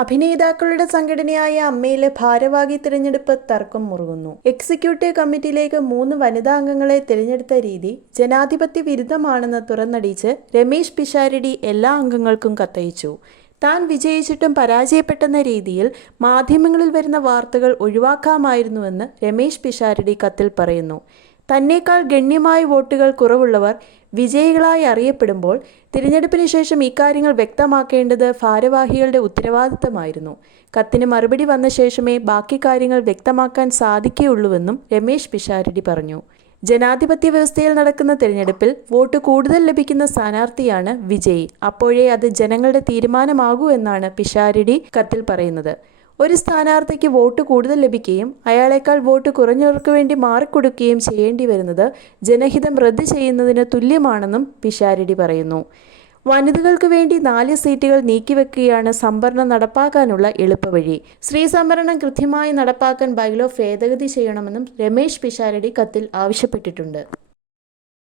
അഭിനേതാക്കളുടെ സംഘടനയായ അമ്മയിലെ ഭാരവാഹി തിരഞ്ഞെടുപ്പ് തർക്കം മുറുകുന്നു. എക്സിക്യൂട്ടീവ് കമ്മിറ്റിയിലേക്ക് മൂന്ന് വനിതാ അംഗങ്ങളെ തിരഞ്ഞെടുത്ത രീതി ജനാധിപത്യ വിരുദ്ധമാണെന്ന് തുറന്നടിച്ച് രമേശ് പിഷാരടി എല്ലാ അംഗങ്ങൾക്കും കത്തയച്ചു. താൻ വിജയിച്ചിട്ടും പരാജയപ്പെട്ടെന്ന രീതിയിൽ മാധ്യമങ്ങളിൽ വരുന്ന വാർത്തകൾ ഒഴിവാക്കാമായിരുന്നുവെന്ന് രമേശ് പിഷാരടി കത്തിൽ പറയുന്നു. തന്നേക്കാൾ ഗണ്യമായ വോട്ടുകൾ കുറവുള്ളവർ വിജയികളായി അറിയപ്പെടുമ്പോൾ തിരഞ്ഞെടുപ്പിന് ശേഷം ഇക്കാര്യങ്ങൾ വ്യക്തമാക്കേണ്ടത് ഭാരവാഹികളുടെ ഉത്തരവാദിത്തമായിരുന്നു. കത്തിന് മറുപടി വന്ന ശേഷമേ ബാക്കി കാര്യങ്ങൾ വ്യക്തമാക്കാൻ സാധിക്കുകയുള്ളൂവെന്നും രമേശ് പിഷാരടി പറഞ്ഞു. ജനാധിപത്യ വ്യവസ്ഥയിൽ നടക്കുന്ന തിരഞ്ഞെടുപ്പിൽ വോട്ട് കൂടുതൽ ലഭിക്കുന്ന സ്ഥാനാർത്ഥിയാണ് വിജയി. അപ്പോഴേ അത് ജനങ്ങളുടെ തീരുമാനമാകൂ എന്നാണ് പിഷാരടി കത്തിൽ പറയുന്നത്. ഒരു സ്ഥാനാർത്ഥിക്ക് വോട്ട് കൂടുതൽ ലഭിക്കുകയും അയാളെക്കാൾ വോട്ട് കുറഞ്ഞവർക്ക് വേണ്ടി മാറിക്കൊടുക്കുകയും ചെയ്യേണ്ടി വരുന്നത് ജനഹിതം റദ്ദ് ചെയ്യുന്നതിന് തുല്യമാണെന്നും പിഷാരടി പറയുന്നു. വനിതകൾക്ക് വേണ്ടി നാല് സീറ്റുകൾ നീക്കിവെക്കുകയാണ് സംവരണം നടപ്പാക്കാനുള്ള എളുപ്പവഴി സ്ത്രീ സംവരണം കൃത്യമായി നടപ്പാക്കാൻ ബൈലോ ഭേദഗതി ചെയ്യണമെന്നും രമേശ് പിഷാരടി കത്തിൽ ആവശ്യപ്പെട്ടിട്ടുണ്ട്.